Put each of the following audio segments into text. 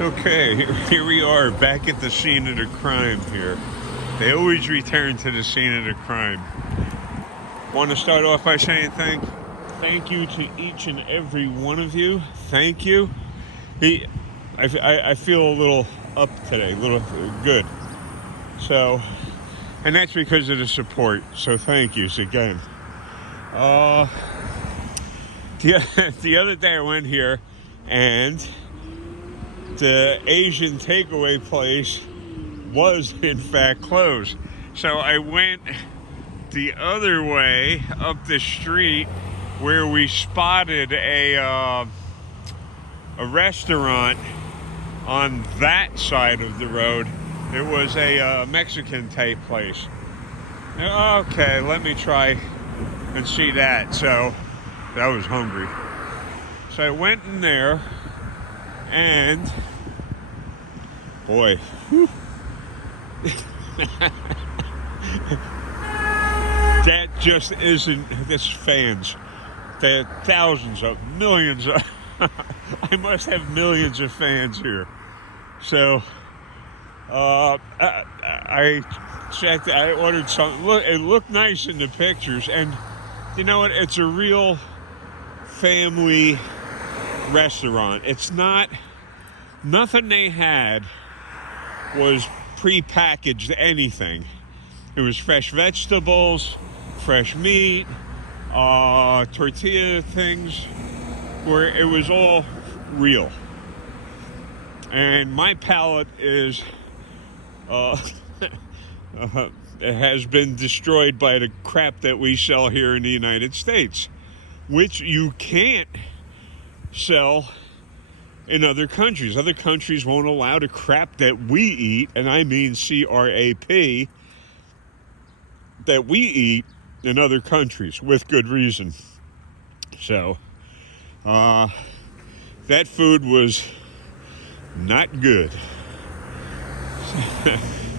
Okay, here we are back at the scene of the crime here. They always return to the scene of the crime. Want to start off by saying thank you to each and every one of you. Thank you. I feel a little up today, a little good. So, and that's because of the support. So thank yous again. The other day I went here and the Asian takeaway place was in fact closed. So I went the other way up the street where we spotted a restaurant on that side of the road. It was a Mexican type place. Okay, let me try and see that. So I was hungry. So I went in there and boy, that just isn't, this fans. There are thousands of, millions of, I must have millions of fans here. So, I checked, I ordered something, look, it looked nice in the pictures, and you know what, it's a real family restaurant. It's not, nothing they had was pre-packaged anything. It was fresh vegetables, fresh meat, tortilla things, where it was all real. And my palate is, it has been destroyed by the crap that we sell here in the United States, which you can't sell in other countries. Other countries won't allow the crap that we eat, and I mean CRAP, that we eat in other countries with good reason. So, that food was not good.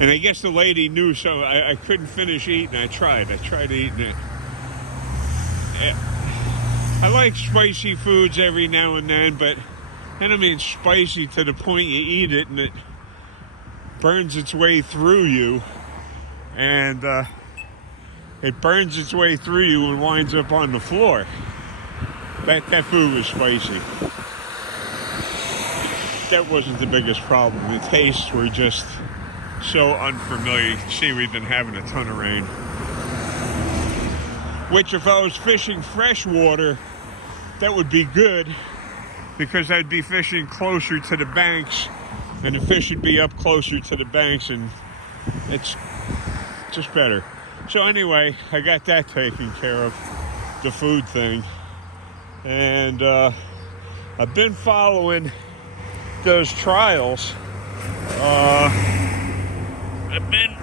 And I guess the lady knew, so I couldn't finish eating. I tried eating it. I like spicy foods every now and then, but I don't mean spicy to the point you eat it and it burns its way through you, and it burns its way through you and winds up on the floor. That food was spicy. That wasn't the biggest problem. The tastes were just so unfamiliar. You can see we've been having a ton of rain. Which, if I was fishing freshwater, that would be good, because I'd be fishing closer to the banks, and the fish would be up closer to the banks, and it's just better. So anyway, I got that taken care of, the food thing. And I've been following those trials. I've been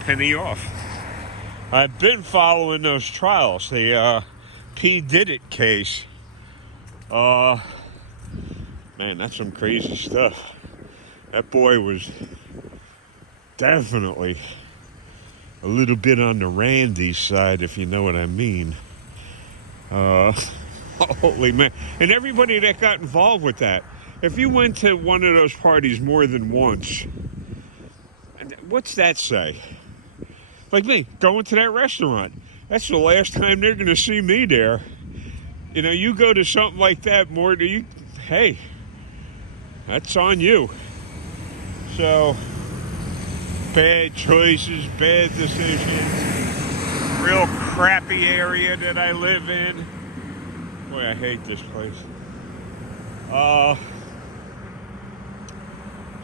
penny off. I've been following those trials. The P. Diddy case. Man, that's some crazy stuff. That boy was definitely a little bit on the Randy side, if you know what I mean. Holy man. And everybody that got involved with that. If you went to one of those parties more than once, what's that say? Like me, going to that restaurant. That's the last time they're going to see me there. You know, you go to something like that more, hey, that's on you. So, bad choices, bad decisions, real crappy area that I live in. Boy, I hate this place.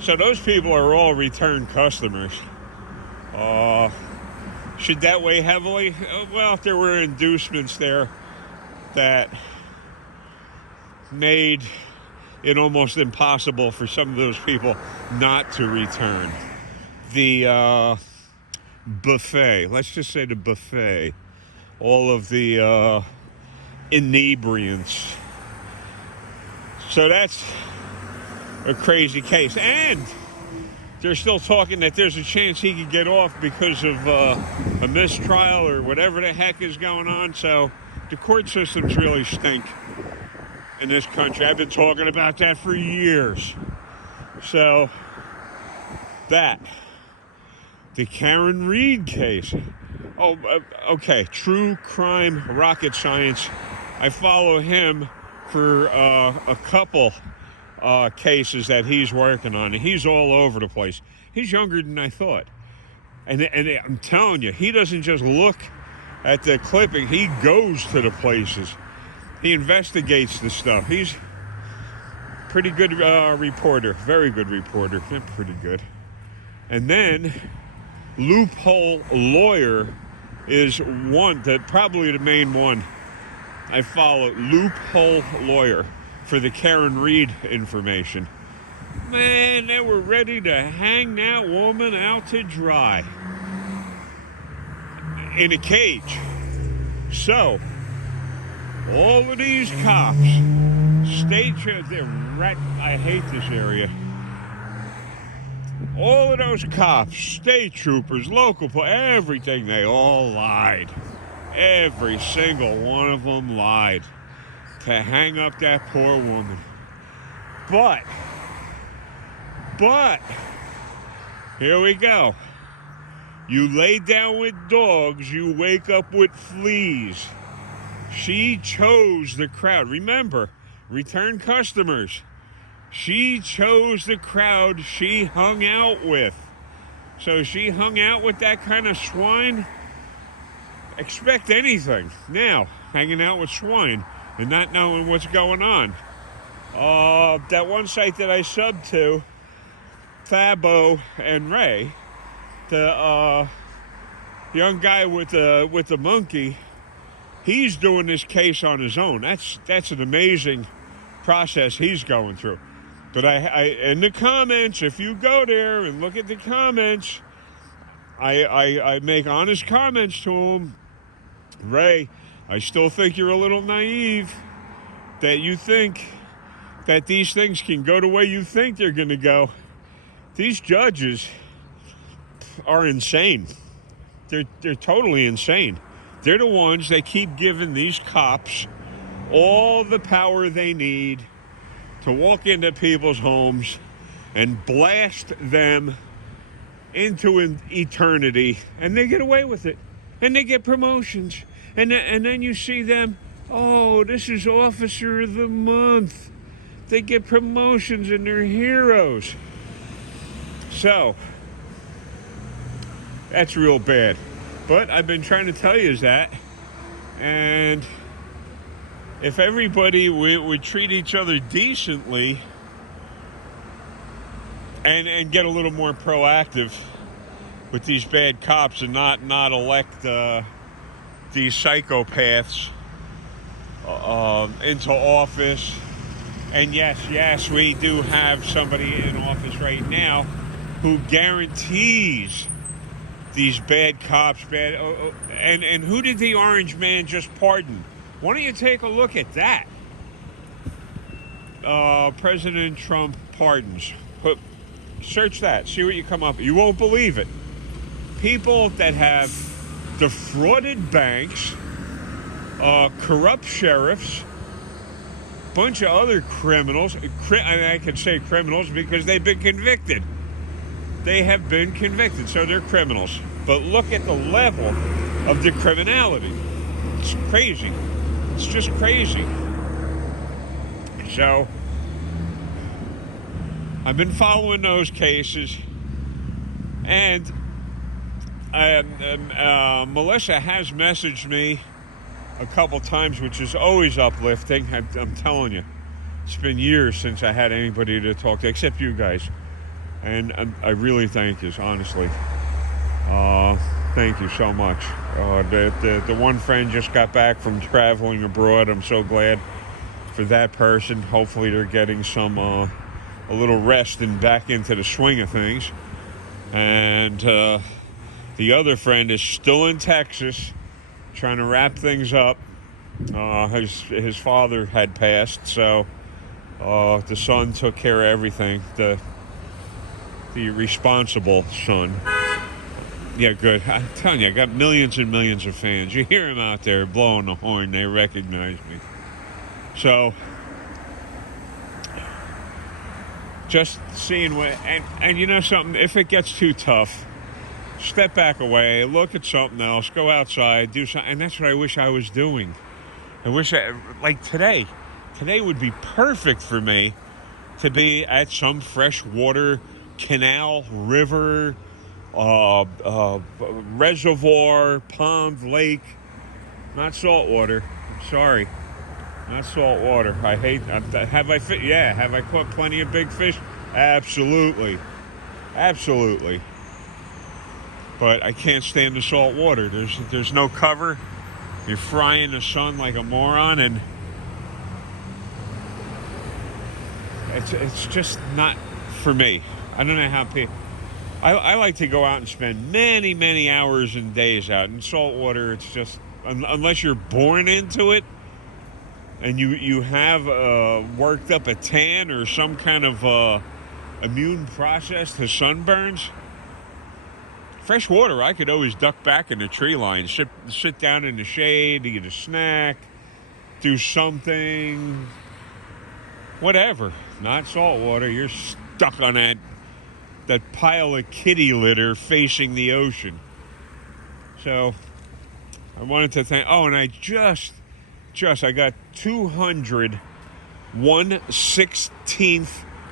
So those people are all return customers. Should that weigh heavily? Well, if there were inducements there that made it almost impossible for some of those people not to return. The buffet, let's just say the buffet, all of the inebriants. So that's a crazy case. And they're still talking that there's a chance he could get off because of a mistrial or whatever the heck is going on. So the court systems really stink. in this country. I've been talking about that for years. So, the Karen Read case. Oh, okay, true crime, rocket science. I follow him for a couple cases that he's working on, and he's all over the place. He's younger than I thought. And I'm telling you, he doesn't just look at the clipping, he goes to the places. He investigates the stuff. He's pretty good reporter, very good reporter, pretty good. And then Loophole Lawyer is probably the main one. I follow Loophole Lawyer for the Karen Read information. Man, they were ready to hang that woman out to dry in a cage. So, all of these cops, I hate this area. All of those cops, state troopers, local police, everything, they all lied. Every single one of them lied to hang up that poor woman. But, here we go. You lay down with dogs, you wake up with fleas. She chose the crowd. Remember, return customers. She chose the crowd she hung out with. So she hung out with that kind of swine. Expect anything. Now, hanging out with swine and not knowing what's going on. That one site that I subbed to, Fabo and Ray, the young guy with the monkey, he's doing this case on his own. That's an amazing process he's going through. But I in the comments, if you go there and look at the comments, I make honest comments to him. Ray, I still think you're a little naive that you think that these things can go the way you think they're going to go. These judges are insane. They're totally insane. They're the ones that keep giving these cops all the power they need to walk into people's homes and blast them into an eternity, and they get away with it, and they get promotions, and then you see them, oh, this is Officer of the Month. They get promotions and they're heroes. So, that's real bad. But I've been trying to tell you that, and if everybody would treat each other decently and get a little more proactive with these bad cops and not elect these psychopaths into office. And yes, we do have somebody in office right now who guarantees these bad cops, and who did the orange man just pardon? Why don't you take a look at that? President Trump pardons. Search that. See what you come up with. You won't believe it. People that have defrauded banks, corrupt sheriffs, bunch of other criminals. I can say criminals because they've been convicted. They have been convicted, so they're criminals. But look at the level of the criminality. It's crazy. It's just crazy. So, I've been following those cases, and Melissa has messaged me a couple times, which is always uplifting. I'm telling you, it's been years since I had anybody to talk to, except you guys. And I really thank you, honestly. Thank you so much. The one friend just got back from traveling abroad. I'm so glad for that person. Hopefully they're getting some a little rest and back into the swing of things. And the other friend is still in Texas, trying to wrap things up. His father had passed, so the son took care of everything. The responsible son. Yeah, good. I'm telling you, I got millions and millions of fans. You hear them out there blowing the horn. They recognize me. So, just seeing what, and you know something, if it gets too tough, step back away, look at something else, go outside, do something. And that's what I wish I was doing. I wish like today would be perfect for me to be at some freshwater canal, river, reservoir, pond, lake, not salt water. I'm sorry, not salt water. I hate. Have I caught plenty of big fish? Absolutely, absolutely. But I can't stand the salt water. There's no cover. You're frying the sun like a moron, and it's just not for me. I don't know how people. I like to go out and spend many hours and days out in salt water. It's just unless you're born into it and you have worked up a tan or some kind of immune process to sunburns. Fresh water, I could always duck back in the tree line, sit down in the shade, eat a snack, do something, whatever. Not salt water. You're stuck on that pile of kitty litter facing the ocean. So I wanted to thank. Oh, and I I got 200 1/16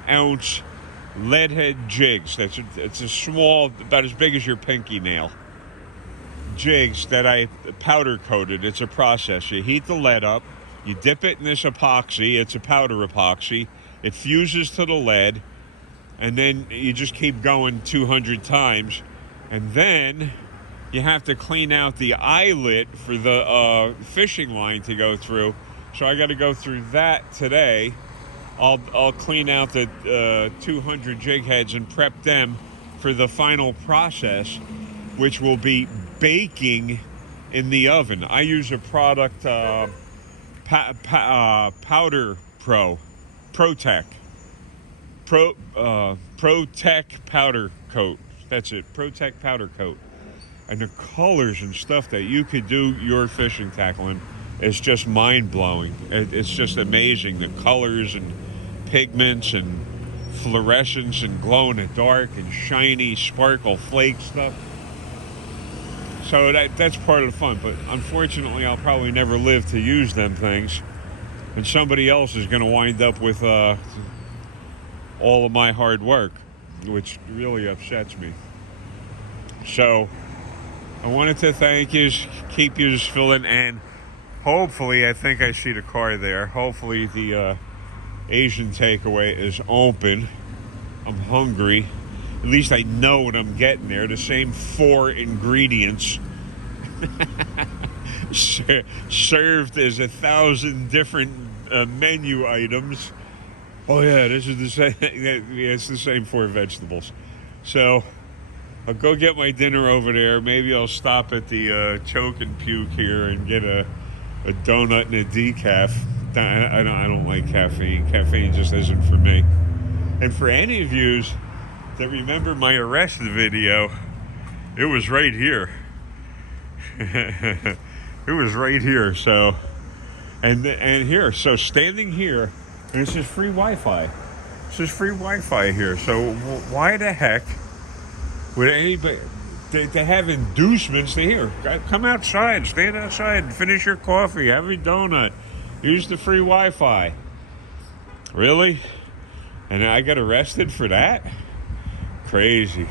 ounce leadhead jigs. It's a small, about as big as your pinky nail, jigs that I powder coated. It's a process. You heat the lead up, you dip it in this epoxy. It's a powder epoxy. It fuses to the lead, and then you just keep going 200 times, and then you have to clean out the eyelet for the fishing line to go through. So I got to go through that today. I'll clean out the 200 jig heads and prep them for the final process, which will be baking in the oven. I use a product, Powder Pro, ProTech Powder Coat. That's it, ProTech Powder Coat. And the colors and stuff that you could do your fishing tackle in is just mind-blowing. It's just amazing, the colors and pigments and fluorescence and glow in the dark and shiny sparkle flake stuff. So that's part of the fun, but unfortunately I'll probably never live to use them things, and somebody else is going to wind up with all of my hard work, which really upsets me. So I wanted to thank you, keep you filling, and hopefully, I think I see the car there. Hopefully the Asian takeaway is open. I'm hungry. At least I know what I'm getting there. The same 4 ingredients served as 1,000 different menu items. Oh yeah, this is the same. It's the same 4 vegetables. So I'll go get my dinner over there. Maybe I'll stop at the Choke and Puke here and get a donut and a decaf. I don't like caffeine. Caffeine just isn't for me. And for any of you that remember my arrest video, it was right here. It was right here. So, and here. So standing here, and this is free Wi-Fi. This is free Wi-Fi here. So why the heck would anybody? They have inducements to here. Come outside, stand outside, finish your coffee, have your donut, use the free Wi-Fi. Really? And I got arrested for that? Crazy.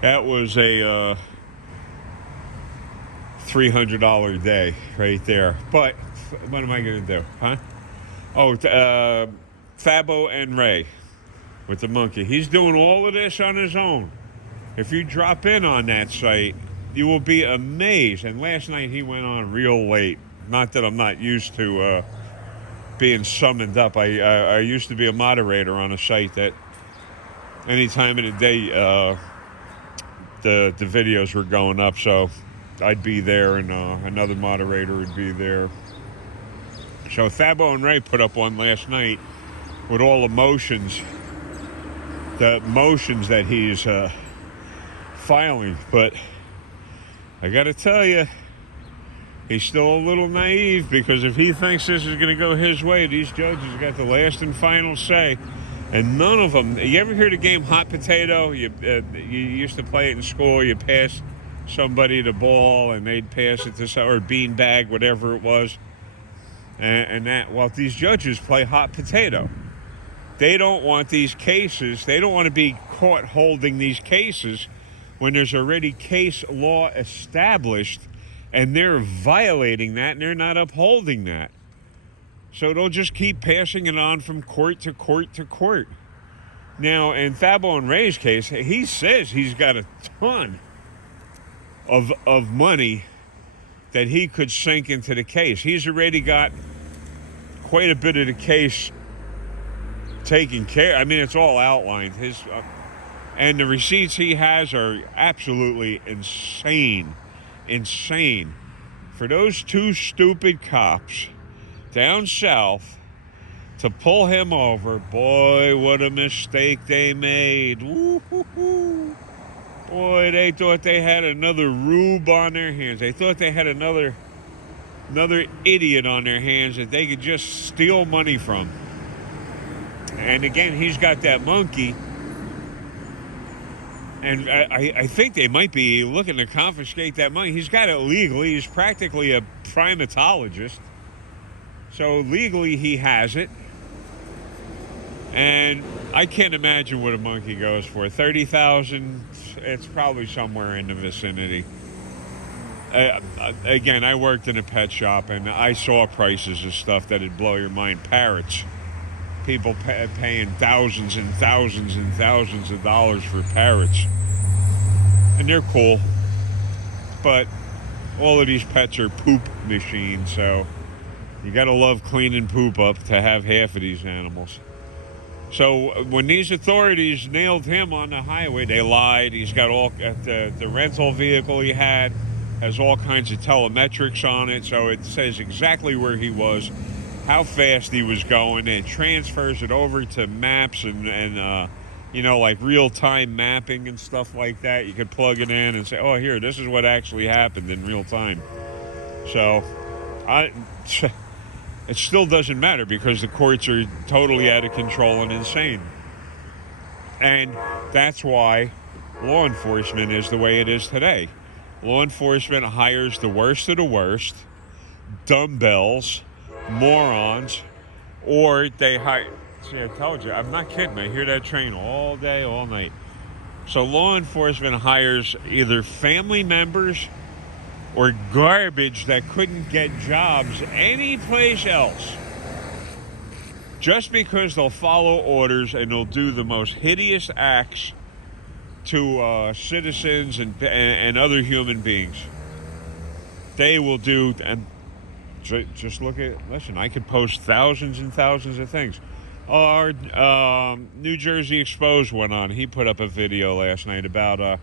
That was a $300 day right there. But what am I going to do, huh? Oh, Fabo and Ray with the monkey. He's doing all of this on his own. If you drop in on that site, you will be amazed. And last night he went on real late. Not that I'm not used to being summoned up. I used to be a moderator on a site that any time of the day the videos were going up, so I'd be there and another moderator would be there. So Fabo and Ray put up one last night with all the motions that he's filing, but I gotta tell you, He's still a little naive because if he thinks this is going to go his way, these judges got the last and final say. And none of them. You ever hear the game hot potato? You used to play it in school. You pass somebody the ball and they'd pass it to or bean bag, whatever it was. And that, well, these judges play hot potato. They don't want these cases. They don't want to be caught holding these cases when there's already case law established, and they're violating that and they're not upholding that. So they'll just keep passing it on from court to court to court. Now, in Thabo and Ray's case, he says he's got a ton of money that he could sink into the case. He's already got quite a bit of the case taken care. I mean, it's all outlined. And the receipts he has are absolutely insane. Insane. For those two stupid cops down south to pull him over, boy, what a mistake they made. Woo-hoo-hoo. Boy, they thought they had another rube on their hands. They thought they had another idiot on their hands that they could just steal money from. And again, he's got that monkey. And I think they might be looking to confiscate that money. He's got it legally. He's practically a primatologist. So legally he has it. And I can't imagine what a monkey goes for. $30,000, it's probably somewhere in the vicinity. Again, I worked in a pet shop and I saw prices of stuff that'd blow your mind. Parrots. People paying thousands and thousands and thousands of dollars for parrots. And they're cool. But all of these pets are poop machines, so you gotta love cleaning poop up to have half of these animals. So when these authorities nailed him on the highway, they lied. He's got all the rental vehicle he had has all kinds of telemetrics on it, so it says exactly where he was, how fast he was going. It transfers it over to maps and like real-time mapping and stuff like that. You could plug it in and say, oh, here, this is what actually happened in real time. So it still doesn't matter because the courts are totally out of control and insane. And that's why law enforcement is the way it is today. Law enforcement hires the worst of the worst, dumbbells, morons, or they hire... See, I told you, I'm not kidding. I hear that train all day, all night. So law enforcement hires either family members or garbage that couldn't get jobs anyplace else. Just because they'll follow orders and they'll do the most hideous acts to citizens and other human beings. They will do, and just listen, I could post thousands and thousands of things. Our New Jersey Exposed went on. He put up a video last night about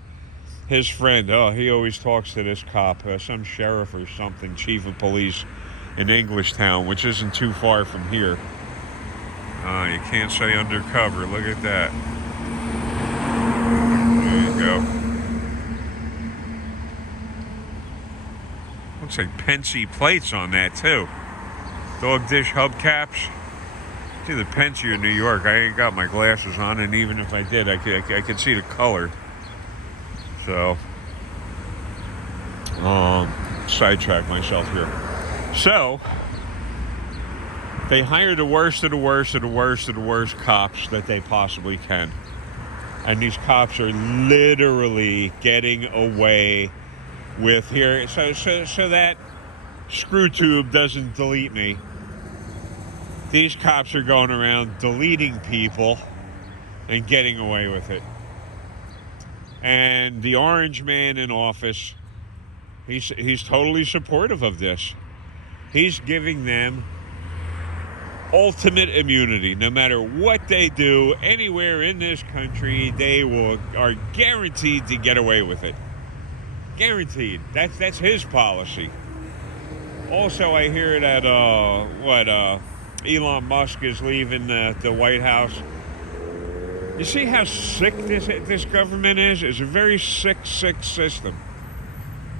his friend. Oh, he always talks to this cop, some sheriff or something, chief of police in Englishtown, which isn't too far from here. You can't say undercover. Look at that. There you go. Looks like Penske plates on that, too. Dog dish hubcaps. It's either Penske or New York. I ain't got my glasses on, and even if I did, I could see the color. So, sidetrack myself here. So, they hire the worst of the worst of the worst of the worst cops that they possibly can. And these cops are literally getting away with here. So that screw tube doesn't delete me. These cops are going around deleting people and getting away with it. And the orange man in office, he's totally supportive of this. He's giving them ultimate immunity. No matter what they do anywhere in this country, they are guaranteed to get away with it. Guaranteed. That's his policy. Also, I hear that Elon Musk is leaving the White House. You see how sick this government is? It's a very sick system.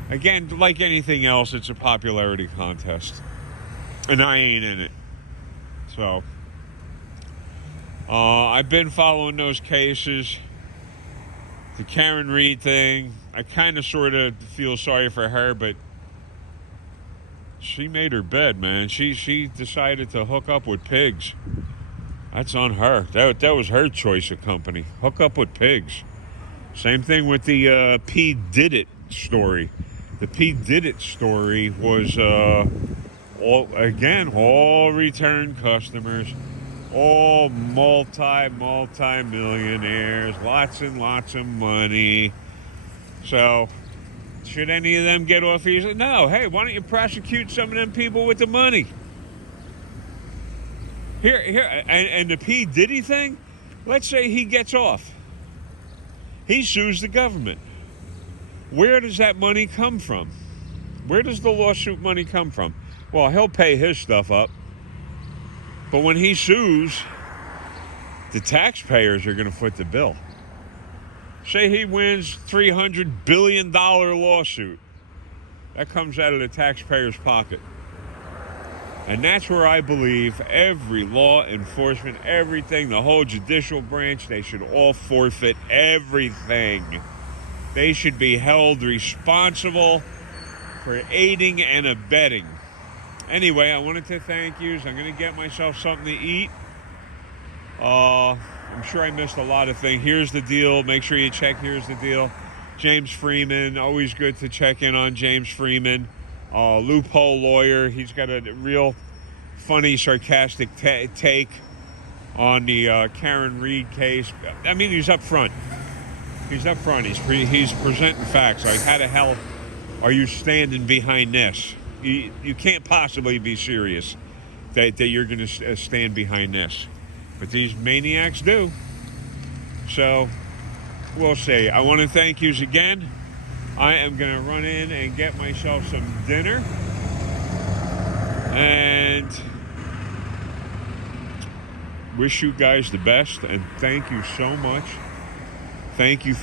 Again, like anything else, it's a popularity contest. And I ain't in it. So, I've been following those cases. The Karen Reed thing, I kind of sort of feel sorry for her, but she made her bed, man. She decided to hook up with pigs. That's on her. That was her choice of company. Hook up with pigs. Same thing with the P. Did It story. The P. Did It story was, all return customers, all multi-millionaires, lots and lots of money. So, should any of them get off easy? No. Hey, why don't you prosecute some of them people with the money? Here, and the P. Diddy thing, let's say he gets off. He sues the government. Where does that money come from? Where does the lawsuit money come from? Well, he'll pay his stuff up. But when he sues, the taxpayers are going to foot the bill. Say he wins $300 billion lawsuit. That comes out of the taxpayer's pocket. And that's where I believe every law enforcement, everything, the whole judicial branch, they should all forfeit everything. They should be held responsible for aiding and abetting. Anyway, I wanted to thank you. I'm going to get myself something to eat. I'm sure I missed a lot of things. Here's the deal. Make sure you check Here's the Deal. James Freeman. Always good to check in on James Freeman. Loophole lawyer. He's got a real funny, sarcastic take on the Karen Reed case. I mean, he's up front. He's presenting facts. Like, how the hell are you standing behind this? You can't possibly be serious that you're going to stand behind this. But these maniacs do. So, we'll see. I want to thank you again. I am going to run in and get myself some dinner. And wish you guys the best. And thank you so much. Thank you.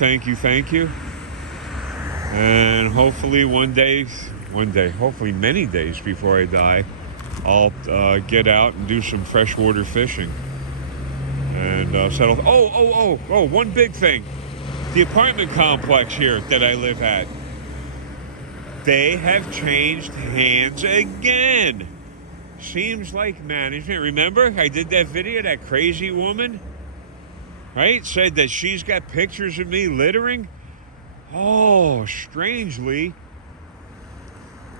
And hopefully hopefully many days before I die, I'll get out and do some freshwater fishing. And settle. One big thing. The apartment complex here that I live at, they have changed hands again. Seems like management. Remember, I did that video, that crazy woman, right? Said that she's got pictures of me littering. Oh, strangely,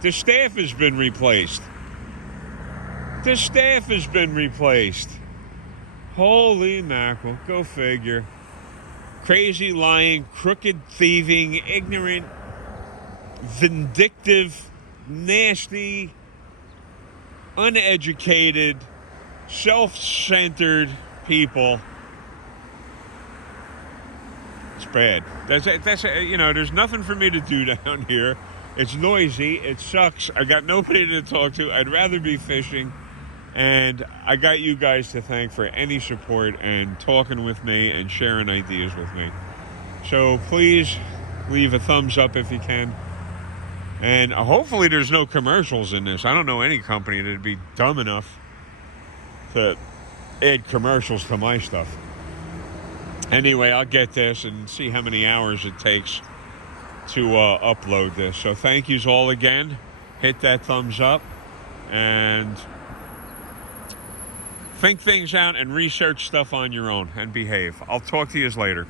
the staff has been replaced. Holy mackerel, go figure. Crazy, lying, crooked, thieving, ignorant, vindictive, nasty, uneducated, self-centered people. It's bad. That's there's nothing for me to do down here. It's noisy. It sucks. I got nobody to talk to. I'd rather be fishing. And I got you guys to thank for any support and talking with me and sharing ideas with me. So please leave a thumbs up if you can. And hopefully there's no commercials in this. I don't know any company that'd be dumb enough to add commercials to my stuff. Anyway, I'll get this and see how many hours it takes to upload this. So thank yous all again. Hit that thumbs up and think things out and research stuff on your own and behave. I'll talk to yous later.